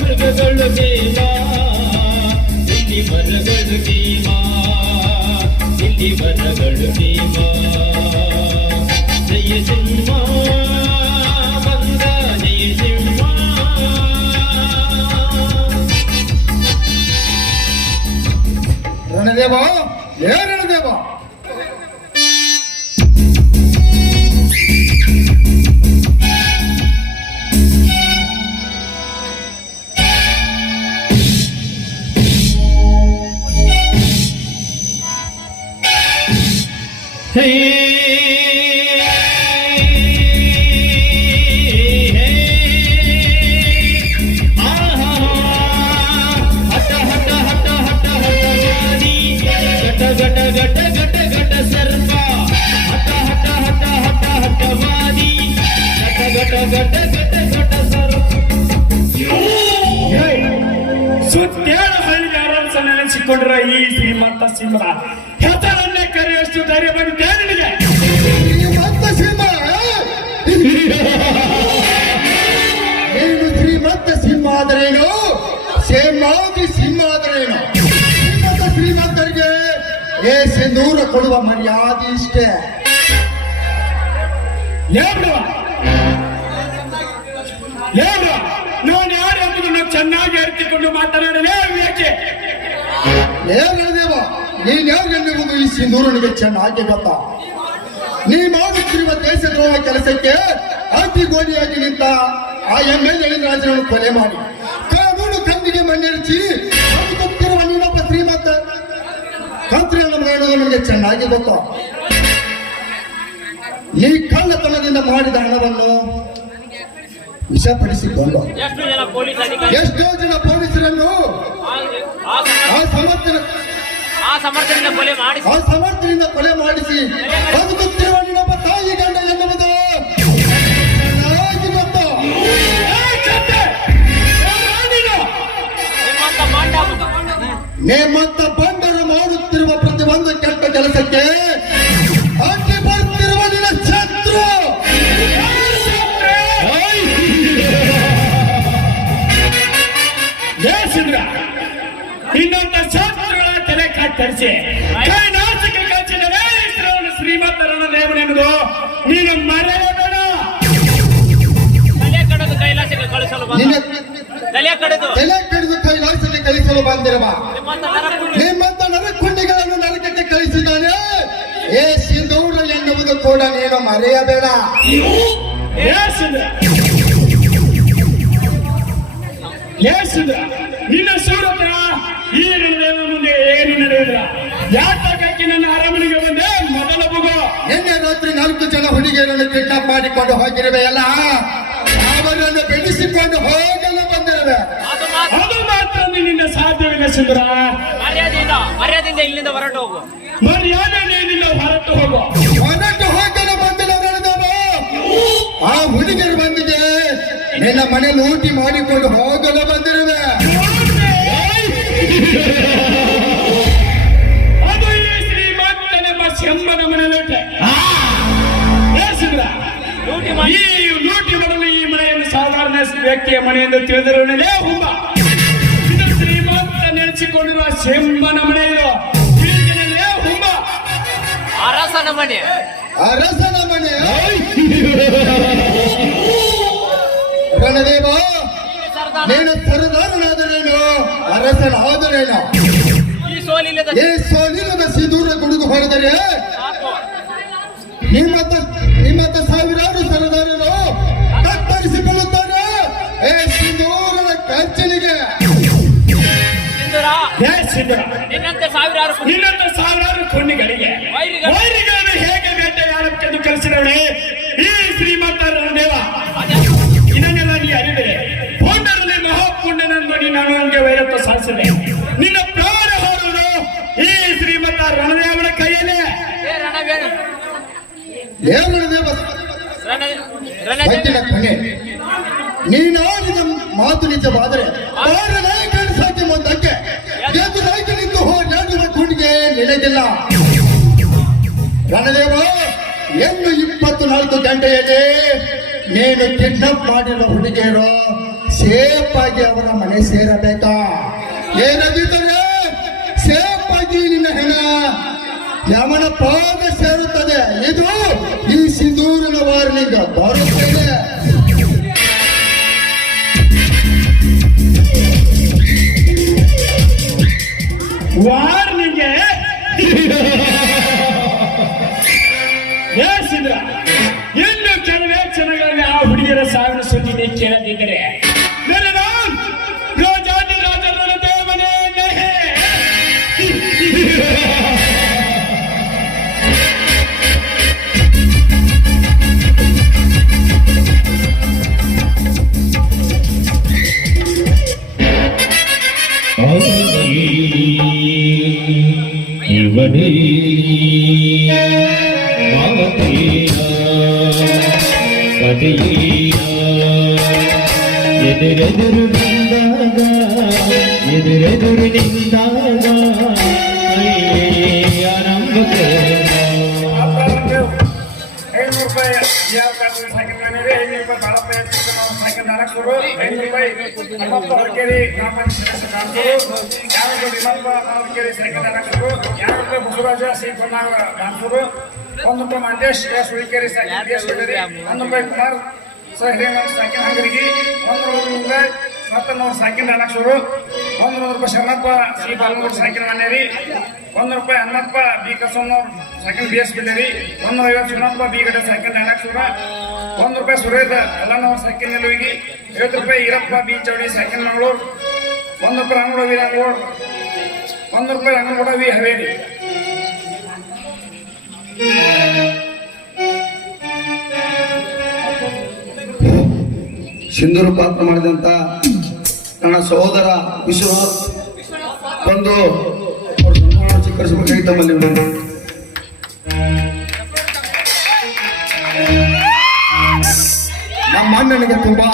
ಮರಗಳು ದೇವಾ ಇಲ್ಲಿ ಮರಗಳು ದೇವಾ ಇಲ್ಲಿ ಮರಗಳು ದೇವಾ ಜಯ ಸಿಂಹ ಬಂದ ಜಯ ಸಿಂಹ ರಣದೇವ ಏ ರಣದೇವ ಸುತ್ತೇಳು ಹಳ್ಳಿಗಾರಸ ನೆನೆಸಿಕೊಂಡ್ರ ಈ ಶ್ರೀಮಂತ ಸಿಂಹ ಹೆಸರನ್ನೇ ಕರೆಯಷ್ಟು ಧೈರ್ಯ ಬಂದಿದೆ ನಿನಗೆ. ಶ್ರೀಮಂತ ಸಿಂಹ ಏನು ಶ್ರೀಮಂತ ಸಿಂಹ ಆದರೇನು ಸೇಮಾದಿ ಸಿಂಹ ಆದರೇನು ಶ್ರೀಮಂತರಿಗೆ ಏ ಸಿಂಧೂರ ಕೊಡುವ ಮರ್ಯಾದೆ ಇಷ್ಟೇ. ನಾನು ಯಾರು ಚೆನ್ನಾಗಿ ಅರಿತುಕೊಂಡು ಮಾತನಾಡಲೇ ಯಾಕೆ ದೇವ ನೀನ್ ಯಾರು ಎನ್ನುವುದು ಈ ಸಿಂಧೂರನಿಗೆ ಚೆನ್ನಾಗಿ ಗೊತ್ತಾ. ನೀ ಮಾಡುತ್ತಿರುವ ದೇಶದ್ರೋಹ ಕೆಲಸಕ್ಕೆ ಅತಿಗೋಡಿಯಾಗಿ ನಿಂತ ಆ MLA ರಾಜನನ್ನು ಕೊಲೆ ಮಾಡಿ ಕಾನೂನು ಕಂದಿಗೆ ಮಣ್ಣೆರಚಿ ಗೊತ್ತಿರುವ ನೀನೊಬ್ಬ ಶ್ರೀಮಂತ ಕಂತ್ರಿಯನ್ನು ಮಾಡುವುದು ನನಗೆ ಚೆನ್ನಾಗಿ ಗೊತ್ತು. ನೀ ಕಳ್ಳತನದಿಂದ ಮಾಡಿದ ಹಣವನ್ನು ವಿಷಪಡಿಸಿಕೊಂಡು ಎಷ್ಟೋ ಜನ ಪೊಲೀಸರನ್ನು ಅಸಮರ್ಥದಿಂದ ಕೊಲೆ ಮಾಡಿಸಿ ಬದುಕುತ್ತಿರುವ ನಿನ್ನೊಬ್ಬ ತಾಯಿ ಗಂಡ ಎನ್ನುವುದು ಚೆನ್ನಾಗಿ ಗೊತ್ತು. ನಿಮ್ಮಂತ ಬಂಡರು ಮಾಡುತ್ತಿರುವ ಪ್ರತಿಯೊಂದು ಕೆಟ್ಟ ಕೆಲಸಕ್ಕೆ ಅಡ್ಡಿ ಬರ್ತಿರುವ ನಿನ್ನ ಶತ್ರು ಇನ್ನೊಂದ ಶಾಸ್ತ್ರಗಳ ತಲೆ ಕತ್ತರಿಸಿ ಕೈನಾಸಿಕ ಕಚ್ಚಿದರೆ ಶ್ರೀಮಂತ ರಣದೇವನೆಂದು ನೀನು ಮರೆಯಬೇಡ. ತಲೆ ಕಡಿದು ಕೈಲಾಸಕ್ಕೆ ಕಳಿಸಲು ತಲೆ ಕಡಿದು ಕೈಲಾಸಕ್ಕೆ ಕಳಿಸಲು ಬಂದಿರುವ ನಿಮ್ಮಂತ ನರಕುಂಡಿಗಳನ್ನು ನರಕಕ್ಕೆ ಕಳಿಸಿದ್ದಾನೆ ಏ ಸಿಂಧೂರ ಎನ್ನುವುದು ಕೂಡ ನೀನು ಮರೆಯಬೇಡ. ನಿನ್ನ ಸೂರತ್ರ ಈ ಮುಂದೆ ಏನು ನಡೆಯುವುದಿಲ್ಲ. ಯಾತಕ್ಕೆ ನನ್ನ ಅರಮನೆಗೆ ಬಂದೆ ಮೊದಲ ಮಗು. ನಿನ್ನೆ ರಾತ್ರಿ 4 ಜನ ಹುಡುಗಿಯರನ್ನು ಕಿಡ್ನಾಪ್ ಮಾಡಿಕೊಂಡು ಹೋಗಿರುವೆಯಲ್ಲ ಅವರನ್ನು ಬೆಳೆಸಿಕೊಂಡು ಹೋಗಲು ಬಂದಿರುವೆ. ಅದು ಮಾತ್ರ ನಿನ್ನಿಂದ ಸಾಧ್ಯವಿಲ್ಲ ಸುಂದರ. ಮರ್ಯಾದೆಯಿಂದ ಇಲ್ಲಿಂದ ಹೊರಟು ಹೋಗು. ಮರ್ಯಾದೆಯಿಂದ ಹೊರಟು ಹೋಗು. ಹೊರಟು ಹೋಗಲು ಬಂದಿಲ್ಲ ನಡೆದವ ಆ ಹುಡುಗಿಯರು ಬಂದಿದೆ ನಿನ್ನ ಮನೆ ಲೂಟಿ ಮಾಡಿಕೊಂಡು ಹೋಗಲು ಬಂದಿರುವೆ. ಅದು ಈ ಶ್ರೀಮಂತನೆಂಬ ಶಂಬನ ಮನೆ ಲೂಟಿ. ಈ ಲೂಟಿ ಮಾಡಲು ಈ ಮನೆಯನ್ನು ಸಾಧಾರಣ ವ್ಯಕ್ತಿಯ ಮನೆಯೆಂದು ತಿಳಿದಿರುವನೇ ಹುಬ್ಬ. ಇದು ಶ್ರೀಮಂತ ನೆನೆಸಿಕೊಂಡಿರುವ ಶಂಬನ ಮನೆ. ಇದು ತಿಳಿದಿರಲೇ ಹುಬ್ಬ. ಅರಸನ ಮನೆ. ಅರಸನ ಮನೆ. ರಣದೇವ ನೀನು ಸರದಾರನಾದರೇನು ಅರಸನಾದರೇನು ಈ ಸೋಲಿಲ್ಲದ ಸಿಂಧೂರ ಗುಡುಗು ಹೊಡೆದರೆ ನಿಮ್ಮತ್ತ ಸಾವಿರಾರು ಸರದಾರರು ಕತ್ತರಿಸಿಕೊಳ್ಳುತ್ತಾರೆ ಏ ಸಿಂಧೂರದ ಖರ್ಚನಿಗೆ. ನಿನ್ನಂತೆ ಸಾವಿರಾರು ಕೊಂಡಿಗಳಿಗೆ ವೈರಿಗಳನ್ನು ಹೇಗೆ ಬೇಟೆಯಾಡಕ್ಕೆಂದು ಕಲಿಸಿದವನೇ ಈ ಶ್ರೀಮಂತ ರಣದೇವ. ಇದನ್ನೆಲ್ಲ ನೀ ಅರಿದರೆ ಪುಂಡರಲ್ಲಿ ಮಹಾಪುಂಡನನ್ನು ನಾನು ನನಗೆ ವೈರತ್ವ ಸಾಧಿಸಿದೆ. ನಿನ್ನ ಪ್ರಾಣ ಹೋರುವುದು ಈ ಶ್ರೀಮಂತ ರಣದೇವನ ಕೈಯಲ್ಲೇ. ನೀನಾಡಿದ ಮಾತು ನಿಜವಾದರೆ ಸಾಕಿ ಮುಂದಕ್ಕೆ ಎದುರಾಗಿ ನಿಂತು ಹೋರಾಡುವ ಗುಂಡಿಗೆ ನಿನಗಿಲ್ಲ. ರಣದೇವ ಎಂದು 24 ಗಂಟೆಯಲ್ಲಿ ನೀನು ಕಿಡ್ನಾಪ್ ಮಾಡಿರೋ ಹುಡುಗಿಯರು ಸೇಫ್ ಆಗಿ ಅವರ ಮನೆ ಸೇರಬೇಕಾ? ಏನದಿದ್ದರೆ ಸೇಫ್ ಆಗಿ ನಿನ್ನ ಹೆಣ ಯಮನ ಪಾದ ಸೇರುತ್ತದೆ. ಇದು ಈ ಸಿಂಧೂರಿನ ವಾರ್ನಿಂಗ್ ಬರುತ್ತೇನೆ. ವಾರ್ನಿಗೆ ಸಿದ್ರ ಇನ್ನು ಕೆಲವೇ ಕ್ಷಣಗಳಲ್ಲಿ ಆ ಹುಡುಗಿಯರ ಸಾವಿನ ಸುದ್ದಿ ನೀ ಕೇಳದಿದ್ದರೆ ರಾಜಾದಿ ರಾಜರ ದೇವನೇ ಇವನೇ ಮಾವತೀಯ ಕಡೆಯ ಎದುರೆದುರು ನಿಂದಾಗ ಆರಂಭ ಬಸವರಾಜ ಸಿ ಡಾನ್ಸೂರು ₹1 ಮಂಜೇಶ್ ಸುಳಿಕೇರಿ ₹1 ಕುಮಾರ್ ಸಾಕಿನ ಹಂಗರಿಗೆ ₹100 ಸಾಕಿನ ಡಾನಕ್ಷರು ₹100 ಶರಣಪ್ಪ ಸಿ ಬಾಲನೂರು ಸಾಕಿನ ಮನೇರಿ ₹100 ಹನುಮಪ್ಪ ಬಿ ಕಸನ್ನೂರ್ ಸಾಕಿನ BS ಬಿಲ್ಲೇರಿ ₹150 ಶಿವನಪ್ಪ ಬಿ ಗಡ್ಡ ಸಾಕಿನ ಡಾನಕ್ಷರ ₹100 ಸುರೇಂದ್ರ ಎಲ್ಲನವ್ರ ಸಾಕಿನ ನಿಲುವಿಗಿ ₹50 ಈರಪ್ಪ ಬಿ ಚೌಡಿ ಸಾಕಿನ ಮಂಗಳೂರು ₹100 ರಂಗಗೌಡ ವಿ ರಂಗಗೌಡ ₹100 ರಂಗಗೌಡ ವಿ ಹವೇಲಿ. ಸಿಂಧೂರ ಪಾತ್ರ ಮಾಡಿದಂತ ನನ್ನ ಸಹೋದರ ವಿಶ್ವನಾಥ್ ಒಂದು ಸ್ವೀಕರಿಸಬೇಕಾಗಿ ತಮ್ಮಲ್ಲಿ ನಮ್ಮ ಅಣ್ಣನಿಗೆ ತುಂಬಾ